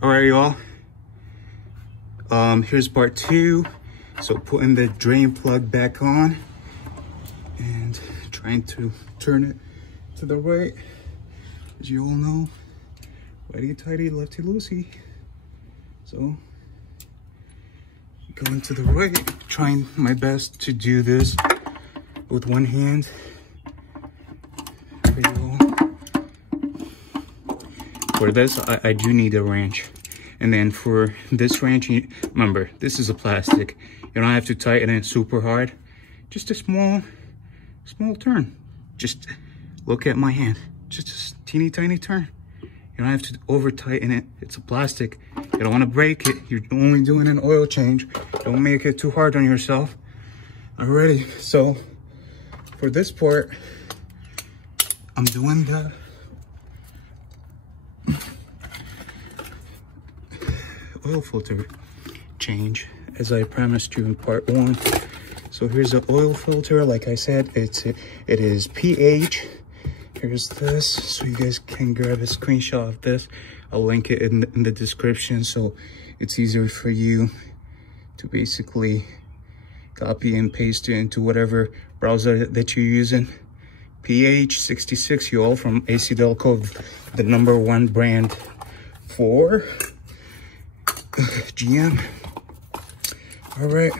All right, y'all. Here's part 2. So putting the drain plug back on and trying to turn it to the right. As you all know, righty tighty, lefty loosey. So going to the right, trying my best to do this with one hand. There you go. For this, I do need a wrench. And then for this wrench, remember, this is a plastic. You don't have to tighten it super hard. Just a small turn. Just look at my hand. Just a teeny tiny turn. You don't have to over tighten it. It's a plastic. You don't want to break it. You're only doing an oil change. Don't make it too hard on yourself. Alrighty, so for this part, I'm doing the oil filter change as I promised you in part 1. So here's the oil filter. Like I said, it is pH. Here's this, so you guys can grab a screenshot of this. I'll link it in the description, so it's easier for you to basically copy and paste it into whatever browser that you're using. PF66, y'all, from ACDelco, the #1 brand for GM. All right,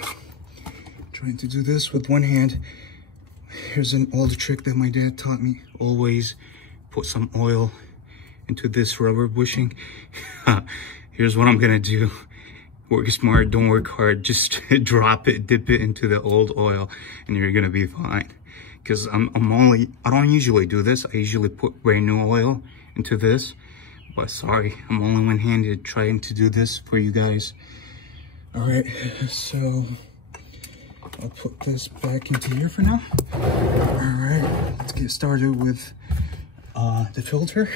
trying to do this with one hand. Here's an old trick that my dad taught me. Always put some oil into this rubber bushing. Here's what I'm gonna do. Work smart, don't work hard. Just drop it, dip it into the old oil, and you're gonna be fine. Because I don't usually do this. I usually put brand new oil into this. But sorry, I'm only one-handed trying to do this for you guys. All right, so I'll put this back into here for now. All right, let's get started with the filter.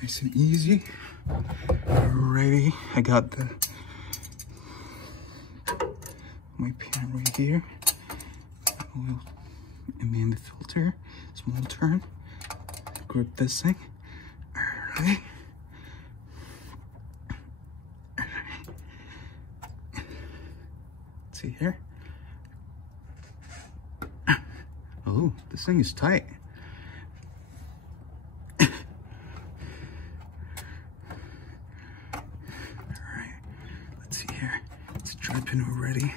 Nice and easy. Alrighty, I got my pan right here. And then the filter, small turn. Grip this thing. Alright. See here. Oh, this thing is tight. Alright, let's see here. It's dripping already.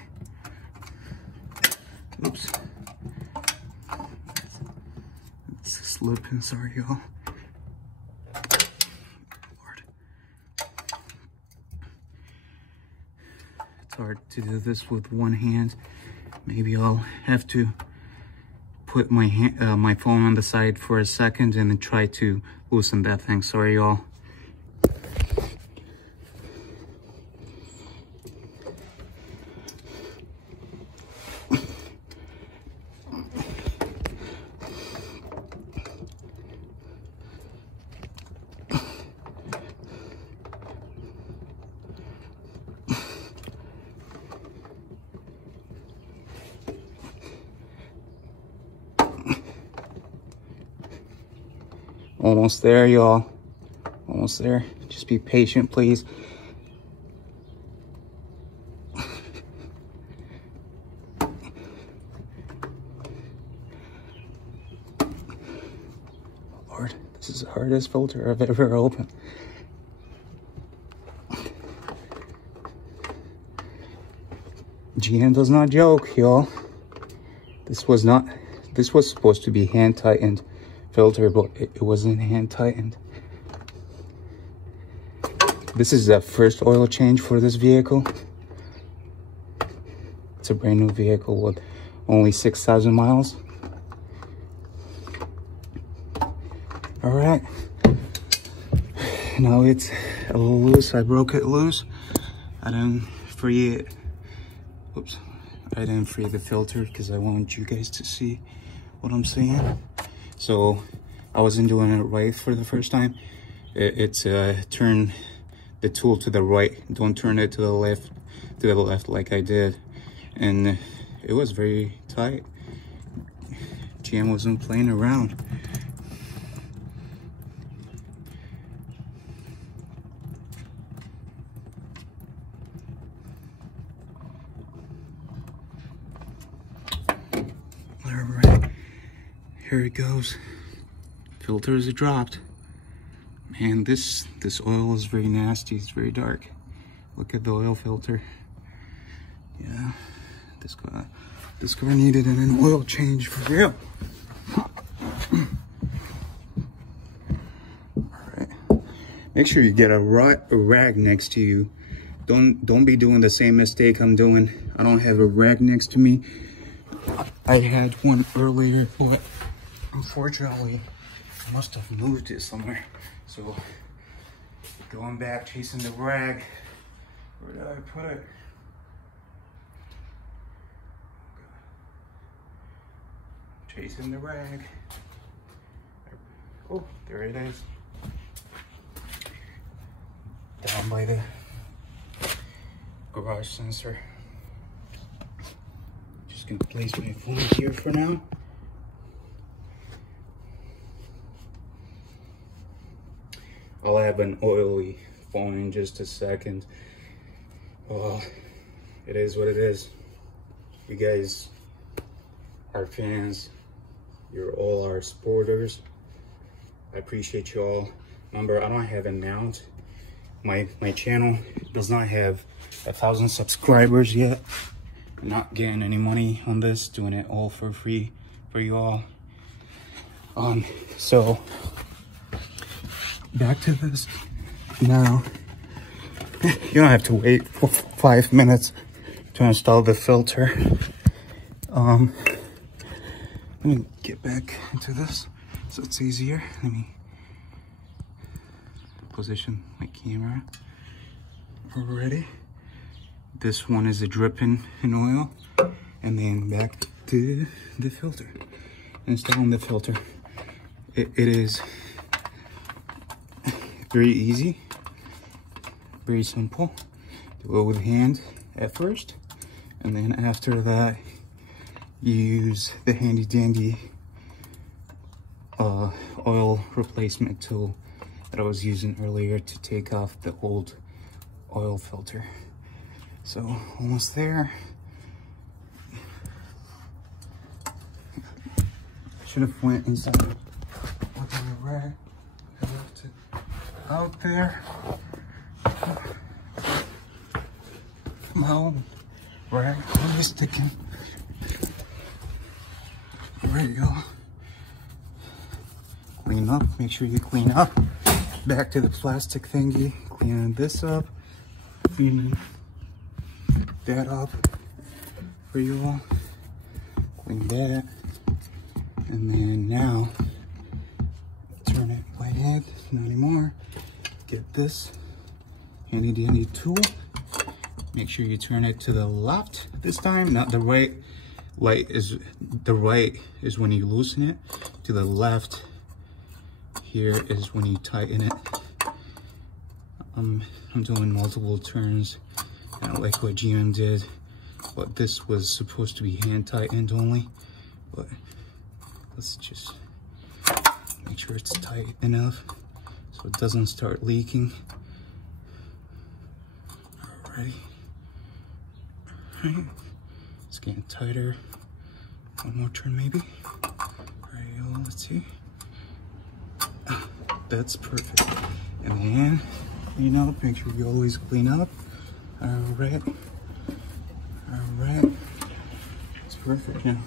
Oops. It's slipping, sorry y'all. Lord. It's hard to do this with one hand. Maybe I'll have to put my my phone on the side for a second and then try to loosen that thing. Sorry y'all. Almost there, y'all. Almost there. Just be patient, please. Lord, this is the hardest filter I've ever opened. GM does not joke, y'all. This was supposed to be hand tightened filter, but it wasn't hand tightened. This is the first oil change for this vehicle. It's a brand new vehicle with only 6,000 miles. All right, now it's a little loose. I broke it loose. I didn't free it. Oops, I didn't free the filter because I want you guys to see what I'm saying. So I wasn't doing it right for the first time. It's turn the tool to the right. Don't turn it to the left like I did. And it was very tight. GM wasn't playing around. Here it goes. Filters are dropped. Man, this oil is very nasty. It's very dark. Look at the oil filter. Yeah, this car needed an oil change for real. Alright. Make sure you get a rag next to you. Don't be doing the same mistake I'm doing. I don't have a rag next to me. I had one earlier, but unfortunately I must have moved it somewhere. So going back, chasing the rag. Where did I put it? Chasing the rag. Oh, there it is. Down by the garage sensor. Just gonna place my phone here for now. I'll have an oily phone in just a second. Well, it is what it is. You guys are fans. You're all our supporters. I appreciate you all. Remember, I don't have a mount. My channel does not have 1,000 subscribers yet. I'm not getting any money on this. Doing it all for free for you all. So back to this now. You don't have to wait for 5 minutes to install the filter. Let me get back into this so it's easier. Let me position my camera. Already. This one is a dripping in oil. And then back to the filter. Installing the filter. It is very easy, very simple. Do it with hand at first, and then after that use the handy dandy oil replacement tool that I was using earlier to take off the old oil filter. So almost there. I should have went inside with my rag. I left it out there. My own rag. Let me stick in. There you go. Clean up. Make sure you clean up. Back to the plastic thingy. Cleaning this up. Cleaning that up for you all. Clean that. And then now, turn it by hand. Not anymore. Get this handy dandy tool. Make sure you turn it to the left this time, not the right. The right is when you loosen it. To the left here is when you tighten it. I'm doing multiple turns, kind of like what GM did, but this was supposed to be hand tightened only. But let's just make sure it's tight enough so it doesn't start leaking. Alrighty. Alright. It's getting tighter. One more turn maybe. Alright, let's see. That's perfect. And then clean up. Make sure you always clean up. Alright. Alright. It's perfect now.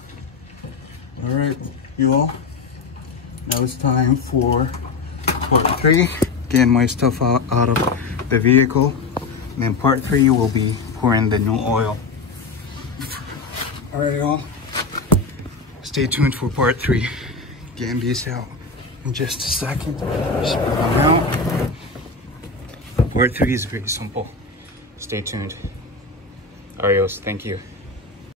Alright, you all. Now it's time for part 3. Getting my stuff out of the vehicle. And then part 3 will be pouring the new oil. Alright, y'all. Stay tuned for part 3. Getting these out in just a second. Just put them out. Part 3 is very simple. Stay tuned. Arios, thank you.